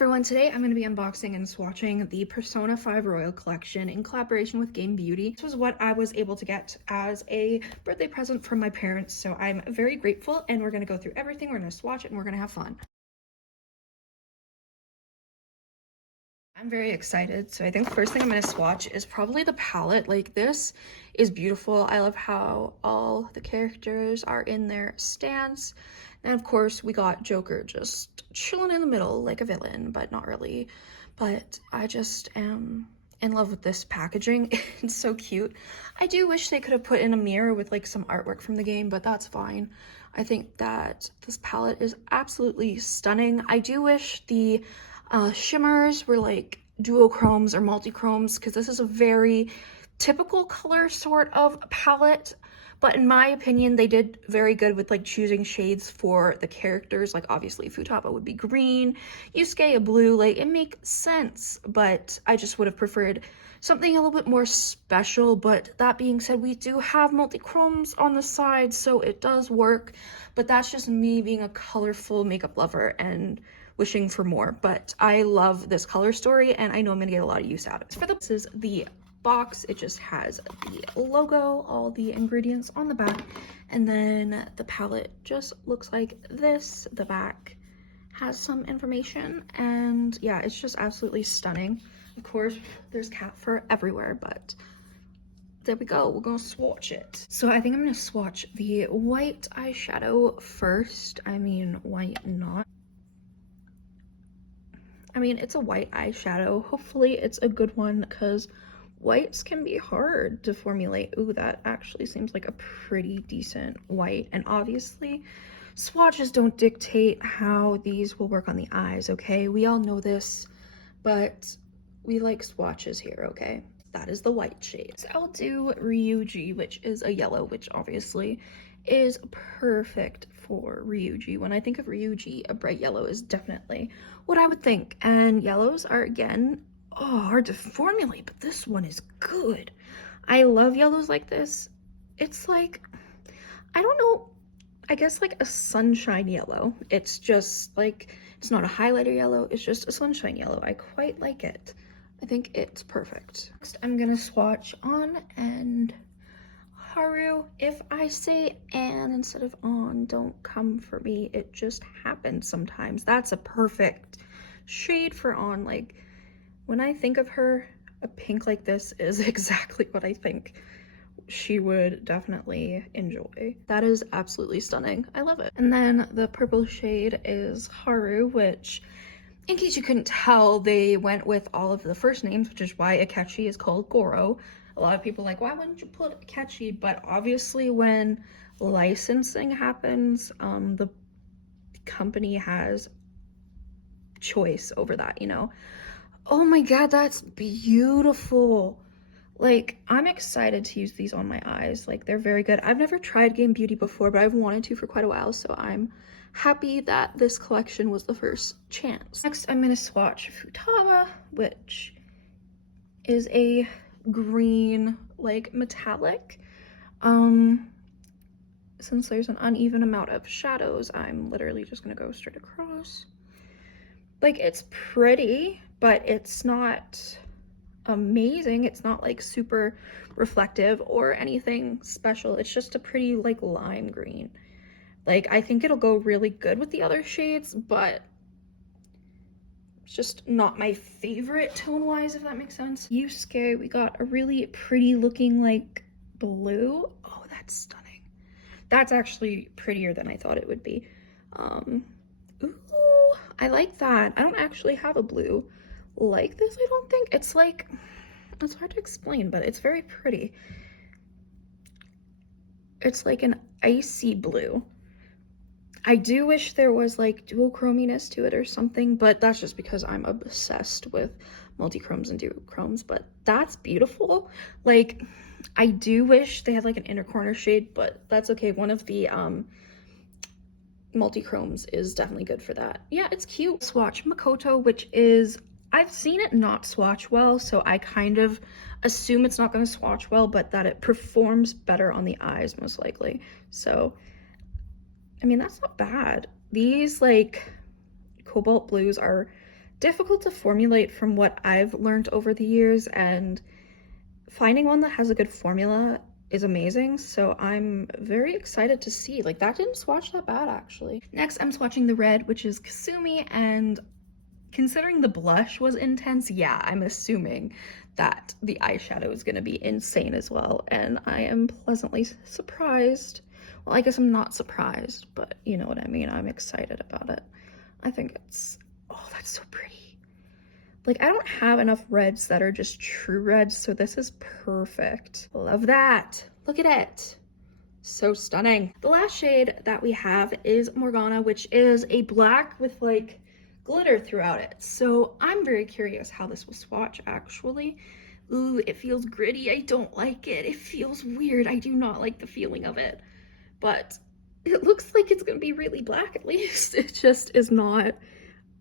Everyone, today I'm going to be unboxing and swatching the Persona 5 Royal Collection in collaboration with Game Beauty. This was what I was able to get as a birthday present from my parents, so I'm very grateful, and we're going to go through everything, we're going to swatch it, and we're going to have fun. I'm very excited. So I think the first thing I'm going to swatch is probably the palette. Like, this is beautiful. I love how all the characters are in their stance. And of course, we got Joker just chilling in the middle like a villain, but not really. But I just am in love with this packaging. It's so cute. I do wish they could have put in a mirror with like some artwork from the game, but that's fine. I think that this palette is absolutely stunning. I do wish the shimmers were like duochromes or multichromes, because this is a very typical color sort of palette, but in my opinion they did very good with like choosing shades for the characters. Like, obviously Futaba would be green, Yusuke a blue, like it makes sense, but I just would have preferred something a little bit more special. But that being said, we do have multichromes on the side, so it does work, but that's just me being a colorful makeup lover and wishing for more. But I love this color story, and I know I'm gonna get a lot of use out of it. This is the box. It just has the logo, all the ingredients on the back, and then the palette just looks like this. The back has some information, and yeah, it's just absolutely stunning. Of course, there's cat fur everywhere, but there we go. We're gonna swatch it. So I think I'm gonna swatch the white eyeshadow first. I mean, why not? I mean, it's a white eyeshadow. Hopefully it's a good one, because whites can be hard to formulate. Ooh, that actually seems like a pretty decent white. And obviously, swatches don't dictate how these will work on the eyes, okay? We all know this, but we like swatches here, okay? That is the white shade. So I'll do Ryuji, which is a yellow, which obviously is perfect for Ryuji. When I think of Ryuji, a bright yellow is definitely what I would think. And yellows are, again, hard to formulate, but this one is good. I love yellows like this. It's like, I don't know, I guess like a sunshine yellow. It's just like, it's not a highlighter yellow, it's just a sunshine yellow. I quite like it. I think it's perfect. Next, I'm gonna swatch on and Haru. If I say "and" instead of "on," don't come for me. It just happens sometimes. That's a perfect shade for on. Like, when I think of her, a pink like this is exactly what I think she would definitely enjoy. That is absolutely stunning. I love it. And then the purple shade is Haru, which, in case you couldn't tell, they went with all of the first names, which is why Akechi is called Goro. A lot of people are like, why wouldn't you put Akechi? But obviously when licensing happens, the company has choice over that, you know? Oh my god, that's beautiful. Like, I'm excited to use these on my eyes. Like, they're very good. I've never tried Game Beauty before, but I've wanted to for quite a while, so I'm happy that this collection was the first chance. Next, I'm gonna swatch Futaba, which is a green, like, metallic. Since there's an uneven amount of shadows, I'm literally just gonna go straight across. Like, it's pretty, but it's not amazing. It's not like super reflective or anything special. It's just a pretty like lime green. Like, I think it'll go really good with the other shades, but it's just not my favorite tone wise, if that makes sense. Yusuke, we got a really pretty looking like blue. Oh, that's stunning. That's actually prettier than I thought it would be. Ooh, I like that. I don't actually have a blue like this, I don't think. It's like, it's hard to explain, but it's very pretty. It's like an icy blue. I do wish there was like duochrominess to it or something, but that's just because I'm obsessed with multichromes and duochromes. But that's beautiful. Like, I do wish they had like an inner corner shade, but that's okay. One of the multichromes is definitely good for that. Yeah, it's cute. Swatch Makoto, which is, I've seen it not swatch well, so I kind of assume it's not going to swatch well, but that it performs better on the eyes most likely. So, I mean, that's not bad. These like cobalt blues are difficult to formulate from what I've learned over the years, and finding one that has a good formula is amazing, so I'm very excited to see. Like, that didn't swatch that bad, actually. Next, I'm swatching the red, which is Kasumi, and considering the blush was intense, yeah, I'm assuming that the eyeshadow is gonna be insane as well, and I am pleasantly surprised. Well, I guess I'm not surprised, but you know what I mean. I'm excited about it. I think it's, oh, that's so pretty. Like, I don't have enough reds that are just true reds, so this is perfect. Love that. Look at it. So stunning. The last shade that we have is Morgana, which is a black with like glitter throughout it. So I'm very curious how this will swatch actually. Ooh, it feels gritty. I don't like it. It feels weird. I do not like the feeling of it. But it looks like it's gonna be really black at least. It just is not.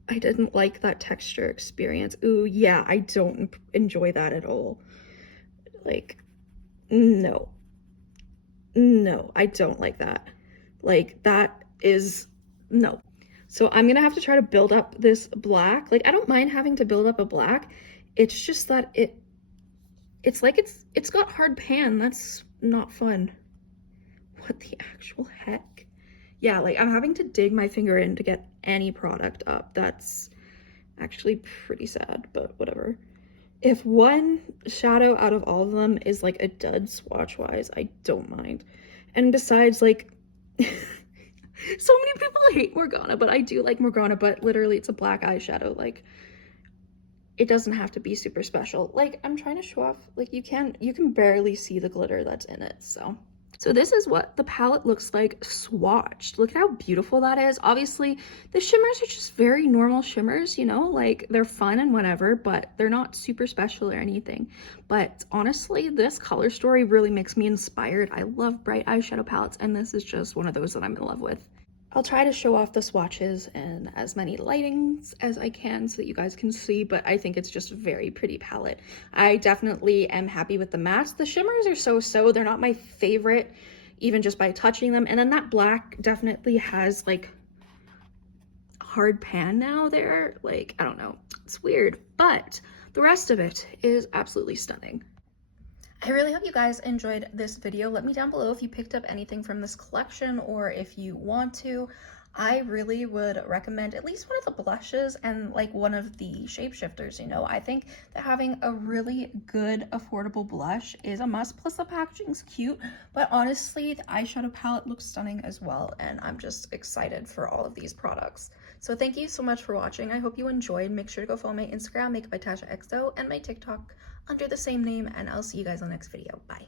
I didn't like that texture experience. Ooh, yeah, I don't enjoy that at all. Like, no. No, I don't like that. Like, that is, no. So I'm gonna have to try to build up this black. Like, I don't mind having to build up a black. It's just that it's like it's got hard pan. That's not fun. What the actual heck? Yeah, like, I'm having to dig my finger in to get any product up. That's actually pretty sad, but whatever. If one shadow out of all of them is like a dud swatch-wise, I don't mind. And besides, like, so many people hate Morgana, but I do like Morgana, but literally it's a black eyeshadow. Like, it doesn't have to be super special. Like, I'm trying to show off, like, you can barely see the glitter that's in it, so. So this is what the palette looks like swatched. Look at how beautiful that is. Obviously, the shimmers are just very normal shimmers, you know, like they're fun and whatever, but they're not super special or anything. But honestly, this color story really makes me inspired. I love bright eyeshadow palettes, and this is just one of those that I'm in love with. I'll try to show off the swatches in as many lightings as I can so that you guys can see, but I think it's just a very pretty palette. I definitely am happy with the mattes. The shimmers are so-so. They're not my favorite, even just by touching them. And then that black definitely has like hard pan now there. Like, I don't know. It's weird, but the rest of it is absolutely stunning. I really hope you guys enjoyed this video. Let me down below if you picked up anything from this collection or if you want to. I really would recommend at least one of the blushes and like one of the shapeshifters, you know. I think that having a really good affordable blush is a must, plus the packaging's cute, but honestly the eyeshadow palette looks stunning as well, and I'm just excited for all of these products. So thank you so much for watching. I hope you enjoyed. Make sure to go follow my Instagram, Makeup by Tasha XO, and my TikTok under the same name, and I'll see you guys on the next video. Bye.